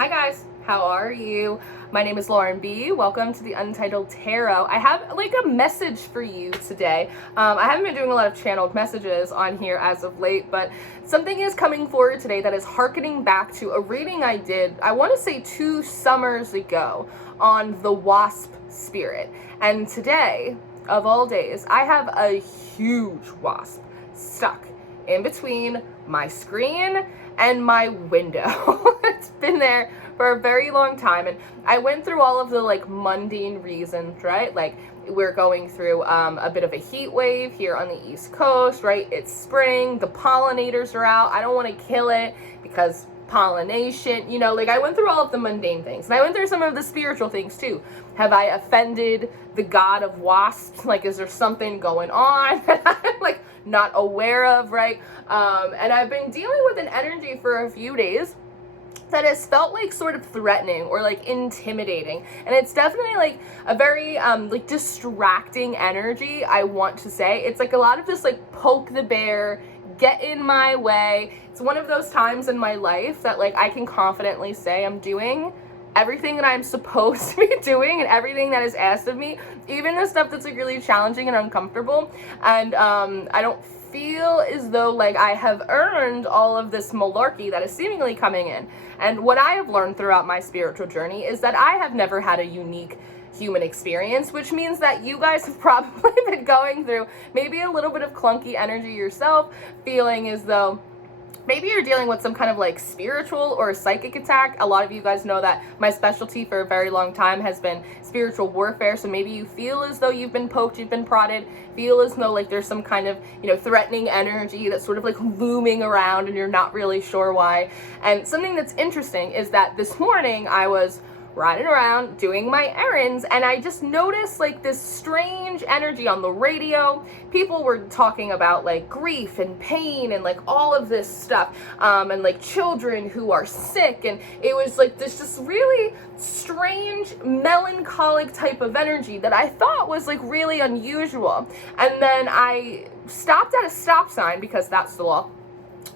Hi guys, how are you? My name is Lauren B. Welcome to the Untitled Tarot. I have like a message for you today. I haven't been doing a lot of channeled messages on here as of late, but something is coming forward today that is hearkening back to a reading I did, I want to say 2 summers ago, on the WASP spirit. And today, of all days, I have a huge wasp stuck in between my screen and my window. It's been there for a very long time, and I went through all of the like mundane reasons, right? Like we're going through a bit of a heat wave here on the East Coast, right? It's spring, the pollinators are out. I don't want to kill it because pollination, like I went through all of the mundane things, and I went through some of the spiritual things too. Have I offended the god of wasps? Like, is there something going on that I'm like not aware of, right? And I've been dealing with an energy for a few days that has felt like sort of threatening or like intimidating, and it's definitely like a very like distracting energy. I want to say it's like a lot of just like poke the bear, get in my way. It's one of those times in my life that like I can confidently say I'm doing everything that I'm supposed to be doing and everything that is asked of me, even the stuff that's like really challenging and uncomfortable. And I don't feel as though like I have earned all of this malarkey that is seemingly coming in. And what I have learned throughout my spiritual journey is that I have never had a unique human experience, which means that you guys have probably been going through maybe a little bit of clunky energy yourself, feeling as though maybe you're dealing with some kind of like spiritual or psychic attack. A lot of you guys know that my specialty for a very long time has been spiritual warfare. So maybe you feel as though you've been poked, you've been prodded, feel as though like there's some kind of, threatening energy that's sort of like looming around and you're not really sure why. And something that's interesting is that this morning I was riding around doing my errands, and I just noticed like this strange energy on the radio. People were talking about like grief and pain and like all of this stuff, and like children who are sick, and it was like this just really strange melancholic type of energy that I thought was like really unusual. And then I stopped at a stop sign because that's the law,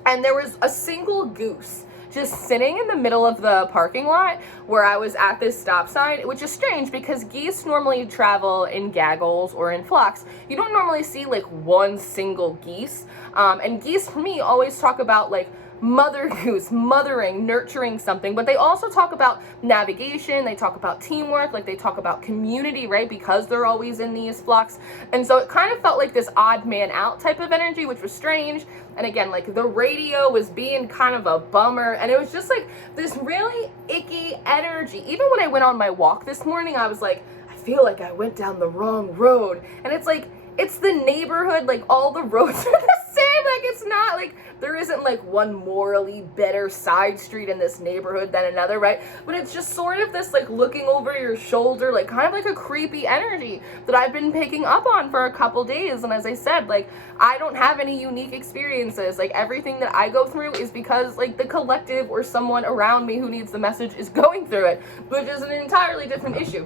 and there was a single goose just sitting in the middle of the parking lot where I was at this stop sign, which is strange because geese normally travel in gaggles or in flocks. You don't normally see like one single geese. And geese for me always talk about like mother goose, mothering, nurturing something, but they also talk about navigation, they talk about teamwork, like they talk about community, right? Because they're always in these flocks. And so it kind of felt like this odd man out type of energy, which was strange. And again, like the radio was being kind of a bummer, and it was just like this really icky energy. Even when I went on my walk this morning, I was like, I feel like I went down the wrong road. And it's like, it's the neighborhood, like all the roads are the same. Like it's not like there isn't like one morally better side street in this neighborhood than another, right? But it's just sort of this like looking over your shoulder, like kind of like a creepy energy that I've been picking up on for a couple days. And as I said, like I don't have any unique experiences. Like everything that I go through is because like the collective or someone around me who needs the message is going through it, which is an entirely different issue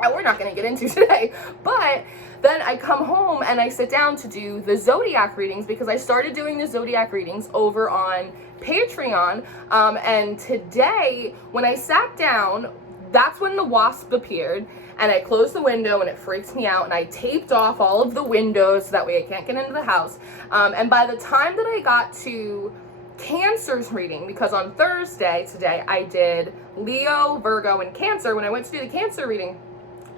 that we're not going to get into today. But then I come home and I sit down to do the zodiac readings because I started doing the zodiac readings over on Patreon. And today, when I sat down, that's when the wasp appeared, and I closed the window and it freaks me out, and I taped off all of the windows so that way I can't get into the house. And by the time that I got to Cancer's reading, because on Thursday today I did Leo, Virgo, and Cancer, when I went to do the Cancer reading,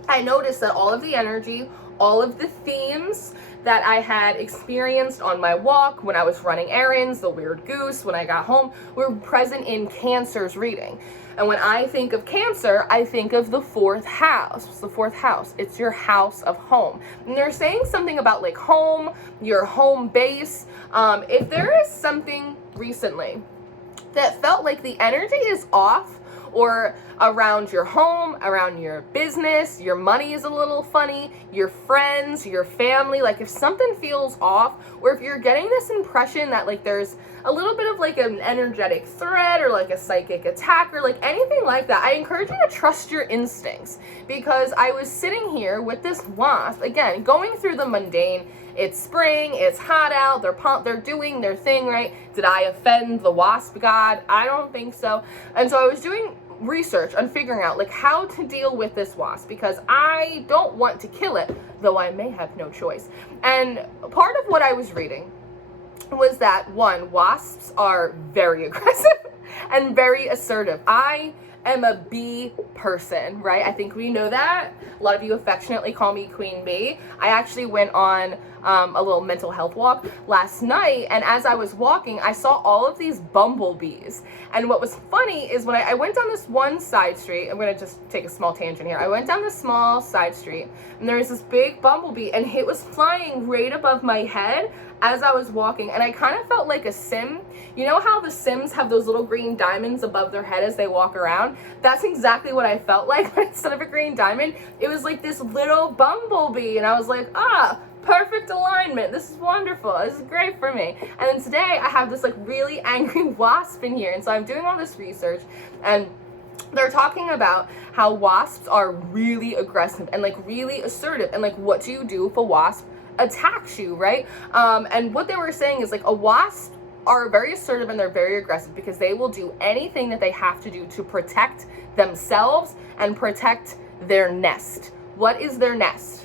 I noticed that all of the energy, all of the themes that I had experienced on my walk, when I was running errands, the weird goose, when I got home, were present in Cancer's reading. And when I think of Cancer, I think of the 4th house. It's the 4th house. It's your house of home. And they're saying something about like home, your home base. If there is something recently that felt like the energy is off, or around your home, around your business, your money is a little funny, your friends, your family, like if something feels off, or if you're getting this impression that like there's a little bit of like an energetic threat or like a psychic attack or like anything like that, I encourage you to trust your instincts, because I was sitting here with this wasp, again, going through the mundane, It's spring, it's hot out, they're pumped, they're doing their thing, right? Did I offend the wasp god? I don't think so. And so I was doing research on figuring out like how to deal with this wasp, because I don't want to kill it, though I may have no choice. And part of what I was reading was that, one, wasps are very aggressive and very assertive. I am a bee person, right? I think we know that. A lot of you affectionately call me Queen Bee. I actually went on a little mental health walk last night, and as I was walking, I saw all of these bumblebees. And what was funny is when I went down this one side street, I'm gonna just take a small tangent here. I went down this small side street, and there was this big bumblebee, and it was flying right above my head as I was walking, and I kind of felt like a Sim. You know how the Sims have those little green diamonds above their head as they walk around? That's exactly what I felt like, but instead of a green diamond, it was like this little bumblebee, and I was like, perfect alignment. This is wonderful. This is great for me. And then today I have this like really angry wasp in here, and so I'm doing all this research, and they're talking about how wasps are really aggressive and like really assertive, and like what do you do if a wasp attacks you, right? And what they were saying is like a wasp are very assertive and they're very aggressive because they will do anything that they have to do to protect themselves and protect their nest. What is their nest?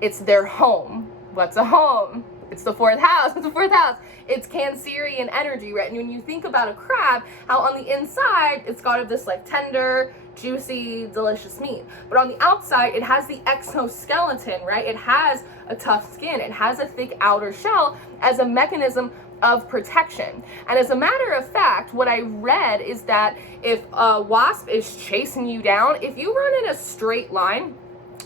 It's their home. What's a home? It's the fourth house. It's the fourth house. It's Cancerian energy, right? And when you think about a crab, how on the inside it's got this like tender, juicy, delicious meat, but on the outside it has the exoskeleton, right? It has a tough skin. It has a thick outer shell as a mechanism of protection. And as a matter of fact, what I read is that if a wasp is chasing you down, if you run in a straight line,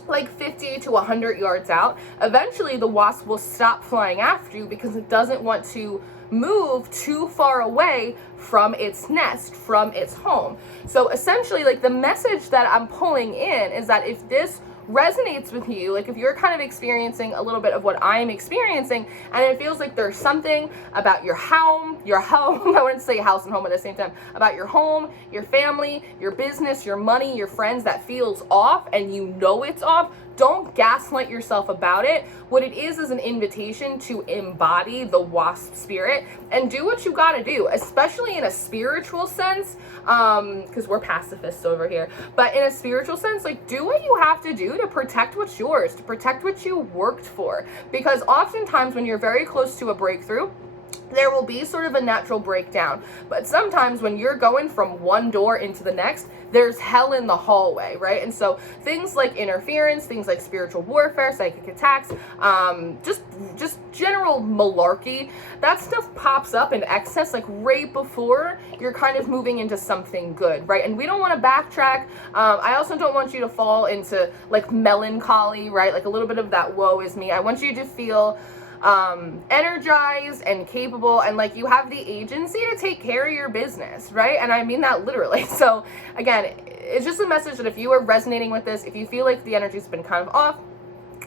like 50 to 100 yards out, eventually the wasp will stop flying after you because it doesn't want to move too far away from its nest, from its home. So essentially, like the message that I'm pulling in is that if this resonates with you, like if you're kind of experiencing a little bit of what I'm experiencing, and it feels like there's something about your home, I wouldn't say house and home at the same time, about your home, your family, your business, your money, your friends, that feels off and you know it's off, don't gaslight yourself about it. What it is an invitation to embody the wasp spirit and do what you gotta do, especially in a spiritual sense, because we're pacifists over here. But in a spiritual sense, like do what you have to do to protect what's yours, to protect what you worked for. Because oftentimes when you're very close to a breakthrough, there will be sort of a natural breakdown. But sometimes when you're going from one door into the next, there's hell in the hallway, right? And so things like interference, things like spiritual warfare, psychic attacks, just general malarkey, that stuff pops up in excess like right before you're kind of moving into something good, right? And we don't want to backtrack. I also don't want you to fall into like melancholy, right? Like a little bit of that woe is me. I want you to feel energized and capable, and like you have the agency to take care of your business, right? And I mean that literally. So again, it's just a message that if you are resonating with this, if you feel like the energy's been kind of off,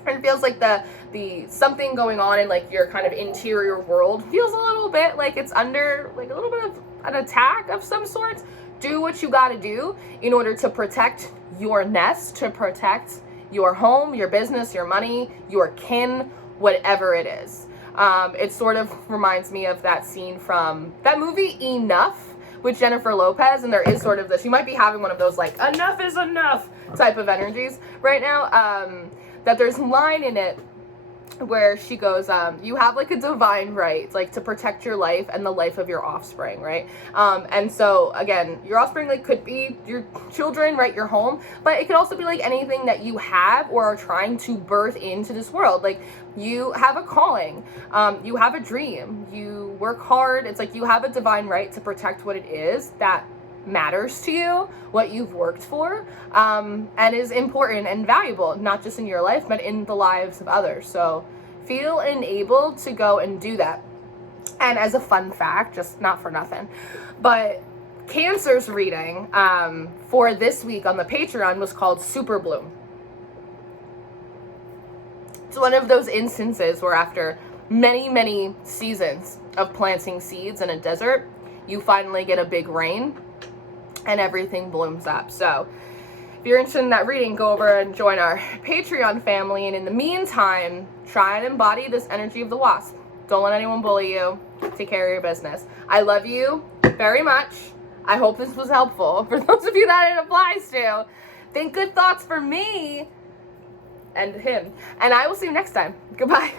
and it feels like the something going on in like your kind of interior world feels a little bit like it's under like a little bit of an attack of some sorts, do what you got to do in order to protect your nest, to protect your home, your business, your money, your kin, whatever it is. It sort of reminds me of that scene from that movie Enough with Jennifer Lopez, and there is sort of this, you might be having one of those like enough is enough type of energies right now, that there's a line in it where she goes, you have like a divine right, like to protect your life and the life of your offspring, right? And so again, your offspring like could be your children, right? Your home, but it could also be like anything that you have or are trying to birth into this world. Like you have a calling, you have a dream, you work hard. It's like you have a divine right to protect what it is that matters to you, what you've worked for, and is important and valuable, not just in your life, but in the lives of others. So feel enabled to go and do that. And as a fun fact, just not for nothing, but Cancer's reading for this week on the Patreon was called Super Bloom. It's one of those instances where after many, many seasons of planting seeds in a desert, you finally get a big rain and everything blooms up. So if you're interested in that reading, go over and join our Patreon family. And in the meantime, try and embody this energy of the wasp. Don't let anyone bully you. Take care of your business. I love you very much. I hope this was helpful for those of you that it applies to. Think good thoughts for me and him. And I will see you next time. Goodbye.